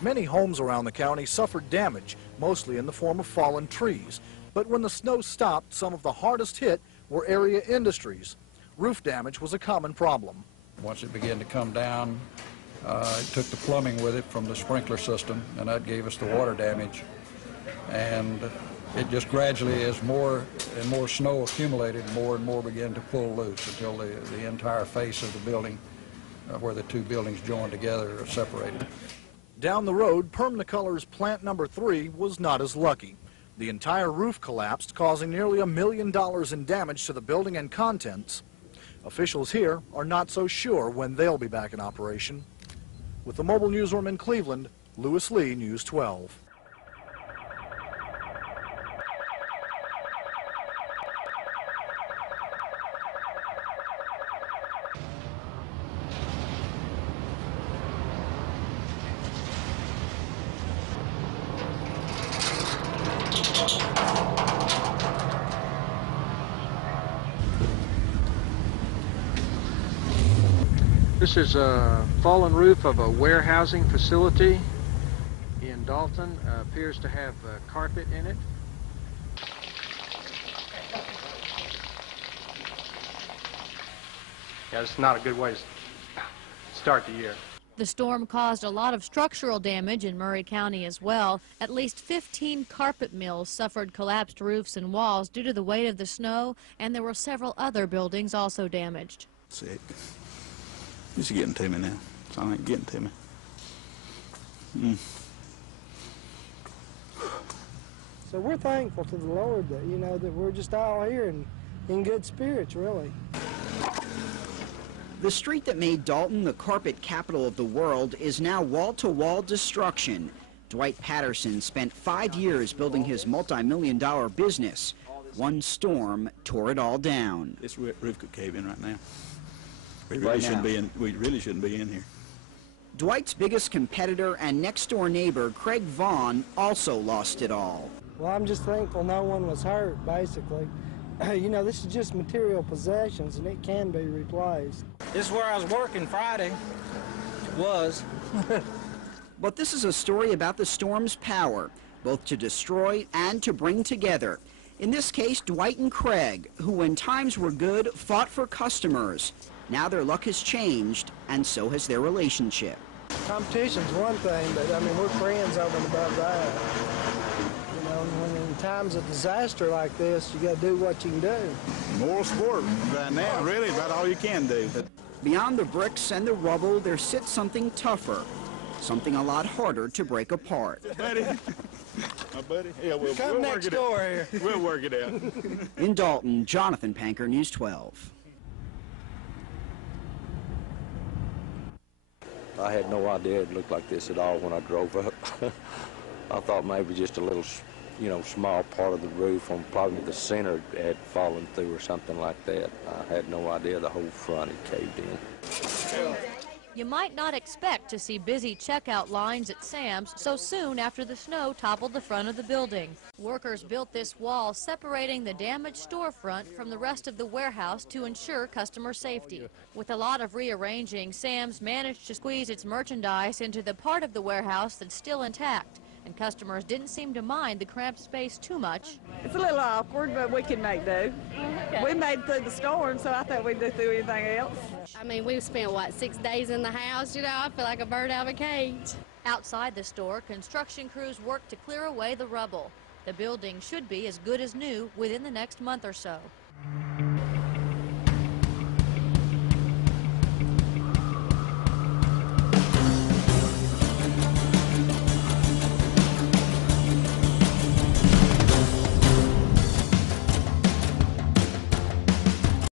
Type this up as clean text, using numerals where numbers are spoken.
Many homes around the county suffered damage, mostly in the form of fallen trees. But when the snow stopped, some of the hardest hit were area industries. Roof damage was a common problem. Once it began to come down, it took the plumbing with it from the sprinkler system, and that gave us the water damage. And it just gradually, as more and more snow accumulated, more and more began to pull loose until the entire face of the building, where the two buildings joined together, are separated. Down the road, Permanicolor's plant number 3 was not as lucky. The entire roof collapsed, causing nearly $1 million in damage to the building and contents. Officials here are not so sure when they'll be back in operation. With the mobile newsroom in Cleveland, Lewis Lee, News 12. This is a fallen roof of a warehousing facility in Dalton. Appears to have carpet in it. Yeah, it's not a good way to start the year. The storm caused a lot of structural damage in Murray County as well. At least 15 carpet mills suffered collapsed roofs and walls due to the weight of the snow, and there were several other buildings also damaged. Sick. It's getting to me now. It's all right, getting to me. So we're thankful to the Lord that, you know, that we're just all here and in good spirits, really. The street that made Dalton the carpet capital of the world is now wall-to-wall destruction. Dwight Patterson spent 5 years building his multi-million-dollar business. One storm tore it all down. This roof could cave in right now. We really shouldn't be in here. Dwight's biggest competitor and next-door neighbor, Craig Vaughn, also lost it all. Well, I'm just thankful no one was hurt, basically. You know, this is just material possessions, and it can be replaced. This is where I was working Friday. But this is a story about the storm's power, both to destroy and to bring together. In this case, Dwight and Craig, who when times were good, fought for customers. Now their luck has changed, and so has their relationship. Competition's one thing, but I mean, we're friends over and above that. You know, when in times of disaster like this, you got to do what you can do. Moral sport right now, really, about all you can do. Beyond the bricks and the rubble, there sits something tougher, something a lot harder to break apart. Buddy, my buddy, yeah, we'll next door here. We'll work it out. In Dalton, Jonathan Panker, News 12. I had no idea it looked like this at all when I drove up. I thought maybe just a little, you know, small part of the roof on probably the center had fallen through or something like that. I had no idea the whole front had caved in. You might not expect to see busy checkout lines at Sam's so soon after the snow toppled the front of the building. Workers built this wall separating the damaged storefront from the rest of the warehouse to ensure customer safety. With a lot of rearranging, Sam's managed to squeeze its merchandise into the part of the warehouse that's still intact, and customers didn't seem to mind the cramped space too much. It's a little awkward, but we can make do. Okay. We made it through the storm, so I thought we'd do through anything else. I mean, we've spent, what, 6 days in the house, you know, I feel like a bird out of a cage. Outside the store, construction crews worked to clear away the rubble. The building should be as good as new within the next month or so.